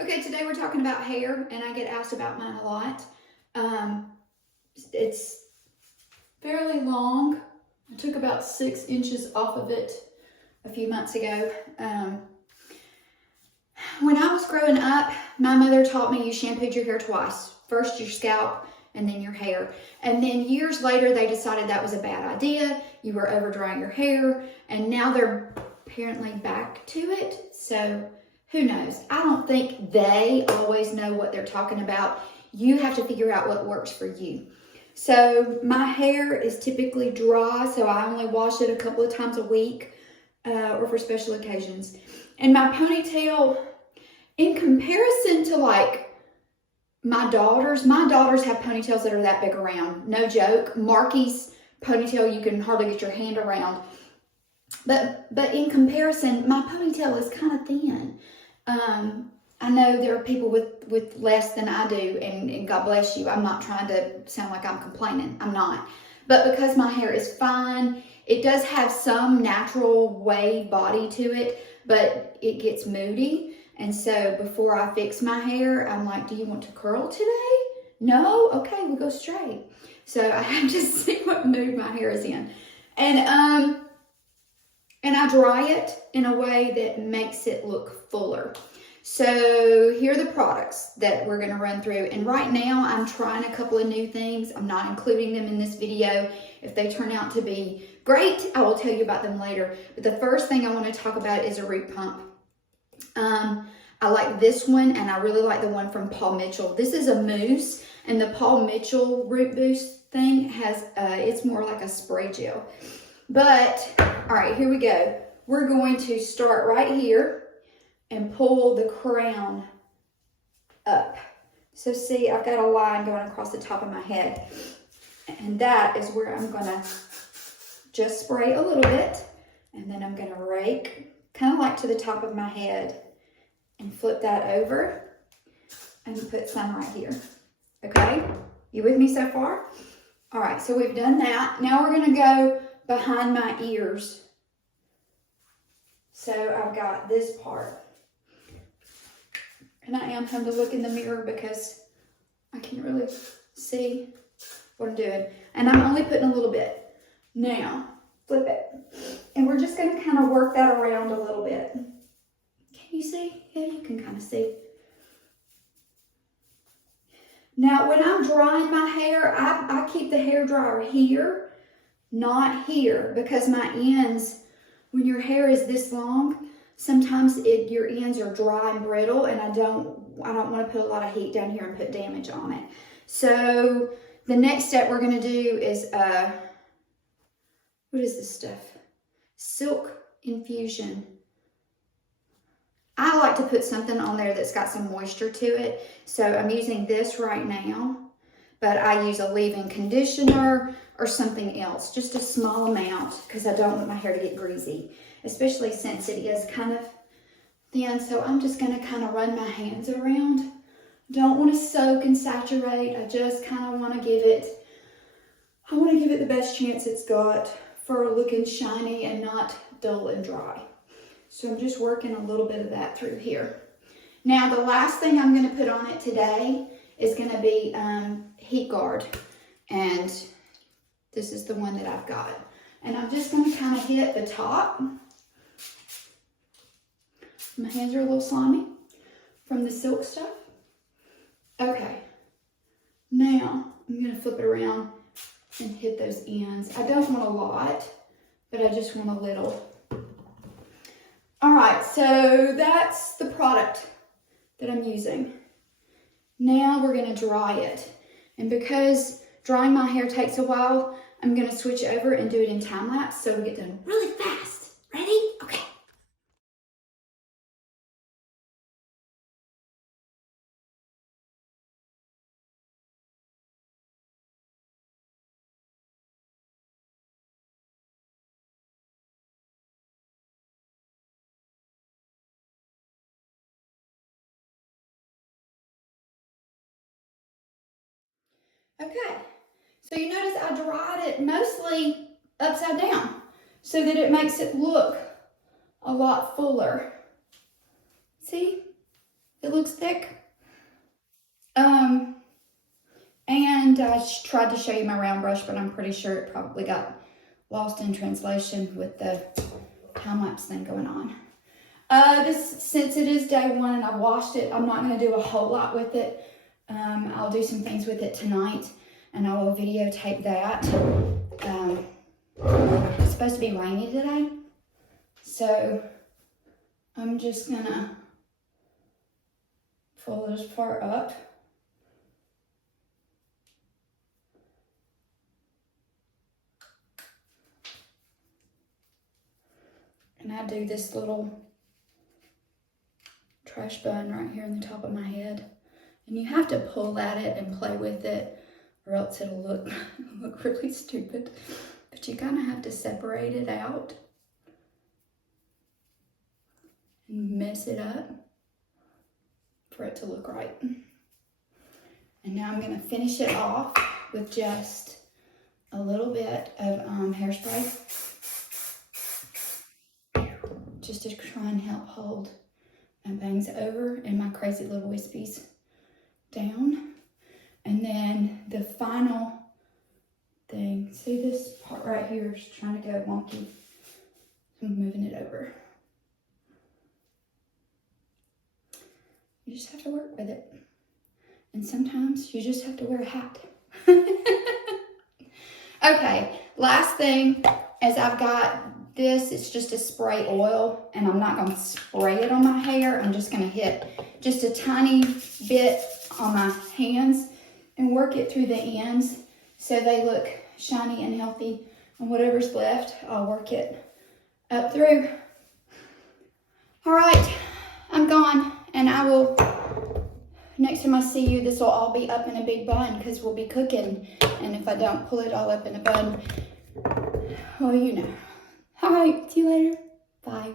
Okay, today we're talking about hair, and I get asked about mine a lot. It's fairly long. I took about 6 inches off of it a few months ago. When I was growing up, my mother taught me you shampooed your hair twice. First your scalp, and then your hair. And then years later, they decided that was a bad idea. You were over drying your hair, and now they're apparently back to it. So who knows? I don't think they always know what they're talking about. You have to figure out what works for you. So my hair is typically dry, so I only wash it a couple of times a week or for special occasions. And my ponytail, in comparison to like my daughters have ponytails that are that big around. No joke. Marky's ponytail you can hardly get your hand around. But in comparison, my ponytail is kind of thin. I know there are people with less than I do, and God bless you. I'm not trying to sound like I'm complaining. I'm not. But because my hair is fine, it does have some natural wave body to it, but it gets moody. And so before I fix my hair, I'm like, do you want to curl today? No? Okay, we'll go straight. So I have to see what mood my hair is in. And I dry it in a way that makes it look fuller. So here are the products that we're going to run through. And right now I'm trying a couple of new things. I'm not including them in this video. If they turn out to be great, I will tell you about them later. But the first thing I want to talk about is a root pump. I like this one, and I really like the one from Paul Mitchell. This is a mousse, and the Paul Mitchell root boost thing has, it's more like a spray gel. But, all right, here we go. We're going to start right here and pull the crown up. So see, I've got a line going across the top of my head. And that is where I'm gonna just spray a little bit. And then I'm gonna rake, kind of like to the top of my head, and flip that over and put some right here. Okay, you with me so far? All right, so we've done that. Now we're gonna go behind my ears. So I've got this part. And I am having to look in the mirror because I can't really see what I'm doing. And I'm only putting a little bit. Now, flip it. And we're just gonna kind of work that around a little bit. Can you see? Yeah, you can kind of see. Now, when I'm drying my hair, I keep the hair dryer here, not here, because my ends, when your hair is this long, sometimes your ends are dry and brittle, and I don't want to put a lot of heat down here and put damage on it. So the next step we're going to do is, what is this stuff? Silk Infusion. I like to put something on there that's got some moisture to it. So I'm using this right now, but I use a leave-in conditioner or something else, just a small amount, because I don't want my hair to get greasy, especially since it is kind of thin. So I'm just going to kind of run my hands around. Don't want to soak and saturate. I just kind of want to give it, the best chance it's got for looking shiny and not dull and dry. So I'm just working a little bit of that through here. Now the last thing I'm going to put on it today is going to be heat guard, and this is the one that I've got. And I'm just going to kind of hit the top. My hands are a little slimy from the silk stuff. Okay, now I'm going to flip it around and hit those ends. I don't want a lot, but I just want a little. All right, so that's the product that I'm using. Now we're going to dry it. And because drying my hair takes a while, I'm going to switch over and do it in time lapse so we get done really fast. Ready? Okay. Okay, so you notice I dried it mostly upside down so that it makes it look a lot fuller. See? It it looks thick. And I tried to show you my round brush, but I'm pretty sure it probably got lost in translation with the time-lapse thing going on. Since it is day one and I washed it, I'm not going to do a whole lot with it. I'll do some things with it tonight, and I will videotape that. It's supposed to be rainy today, so I'm just going to pull this part up. And I do this little trash bun right here in the top of my head. And you have to pull at it and play with it, or else it'll look really stupid. But you kind of have to separate it out and mess it up for it to look right. And now I'm going to finish it off with just a little bit of hairspray, just to try and help hold my bangs over and my crazy little wispies down. And then the final thing, see this part right here is trying to go wonky. I'm moving it over. You just have to work with it. And sometimes you just have to wear a hat. Okay, last thing is I've got this. It's just a spray oil, and I'm not going to spray it on my hair. I'm just going to hit just a tiny bit on my hands and work it through the ends so they look shiny and healthy. And whatever's left, I'll work it up through. All right, I'm gone, and I will, next time I see you, this will all be up in a big bun because we'll be cooking. And if I don't pull it all up in a bun, well, you know. All right, see you later. Bye.